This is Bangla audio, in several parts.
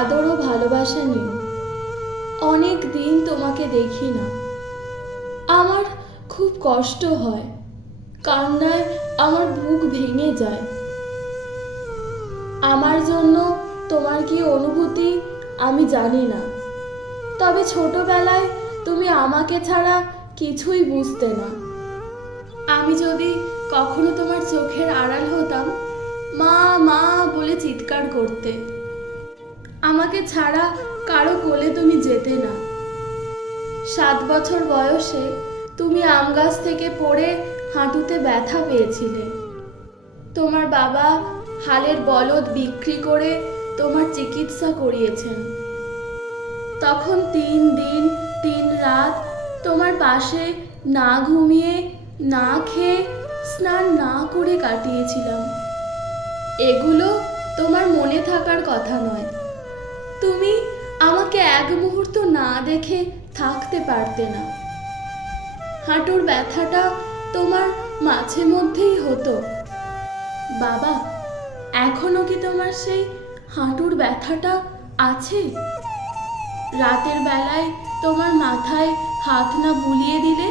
আদর ও ভালোবাসা নিও। অনেক দিন তোমাকে দেখি না, আমার খুব কষ্ট হয়, কান্নায় আমার বুক ভেঙে যায়। আমার জন্য তোমার কি অনুভূতি আমি জানি না, তবে ছোটবেলায় তুমি আমাকে ছাড়া কিছুই বুঝতে না। আমি যদি কখনো তোমার চোখের আড়াল হতাম, মা মা বলে চিৎকার করতে। আমাকে ছাড়া কারো কোলে তুমি যেতে না। 7 বছর বয়সে তুমি আম গাছ থেকে পড়ে হাঁটুতে ব্যথা পেয়েছিলে। তোমার বাবা হালের বলদ বিক্রি করে তোমার চিকিৎসা করিয়েছেন। তখন 3 দিন 3 রাত তোমার পাশে না ঘুমিয়ে না খেয়ে স্নান না করে কাটিয়েছিলাম। এগুলো তোমার মনে থাকার কথা নয়। তুমি আমাকে এক মুহূর্ত না দেখে থাকতে পারতে না। হাঁটুর ব্যথাটা তোমার মাঝে মধ্যেই হতো। বাবা, এখনো কি তোমার সেই হাঁটুর ব্যথাটা আছে? রাতের বেলায় তোমার মাথায় হাত না বুলিয়ে দিলে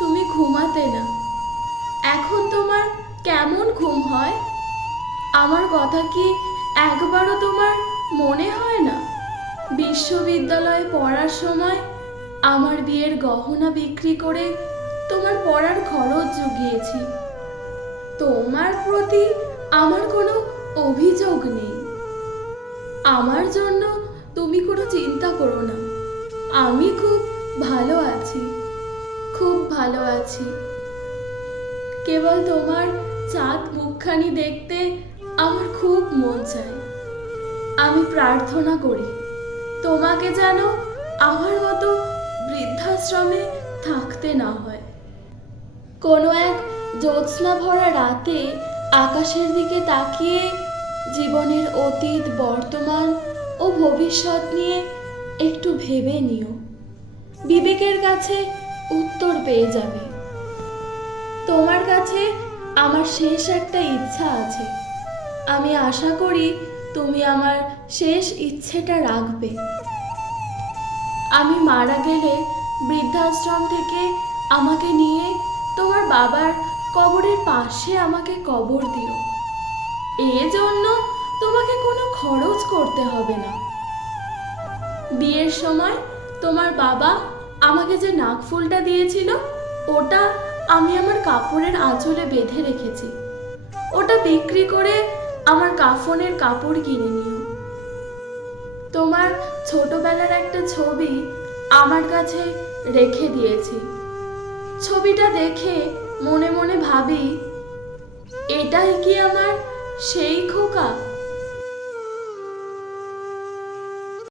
তুমি ঘুমাতে না। এখন তোমার কেমন ঘুম হয়? আমার কথা কি একবারও তোমার মনে হয় না? বিশ্ববিদ্যালয়ে পড়ার সময় আমার বিয়ের গহনা বিক্রি করে তোমার পড়ার খরচ জুগিয়েছি। তোমার প্রতি আমার কোনো অভিযোগ নেই। আমার জন্য তুমি কোনো চিন্তা করো না। আমি খুব ভালো আছি, খুব ভালো আছি। কেবল তোমার চাঁদ মুখখানি দেখতে আমার খুব মন চায়। আমি প্রার্থনা করি তোমাকে যেন আমার মতো বৃদ্ধাশ্রমে থাকতে না হয়। কোনো এক জ্যোৎস্না ভরা রাতে আকাশের দিকে তাকিয়ে জীবনের অতীত, বর্তমান ও ভবিষ্যৎ নিয়ে একটু ভেবে নিও। বিবেকের কাছে উত্তর পেয়ে যাবে। তোমার কাছে আমার শেষ একটা ইচ্ছা আছে। আমি আশা করি তুমি আমার শেষ ইচ্ছেটা রাখবে। আমি মারা গেলে বৃদ্ধাশ্রম থেকে আমাকে নিয়ে তোমার বাবার কবরের পাশে আমাকে কবর দিও। এজন্য তোমাকে কোনো খরচ করতে হবে না। বিয়ের সময় তোমার বাবা আমাকে যে নাকফুলটা দিয়েছিল, ওটা আমি আমার কাপড়ের আঁচলে বেঁধে রেখেছি। ওটা বিক্রি করে আমার কাফনের কাপড় কিনে নিও। তোমার ছোটবেলার একটা ছবি আমার কাছে রেখে দিয়েছি। ছবিটা দেখে মনে মনে ভাবি, এটাই কি আমার সেই খোকা?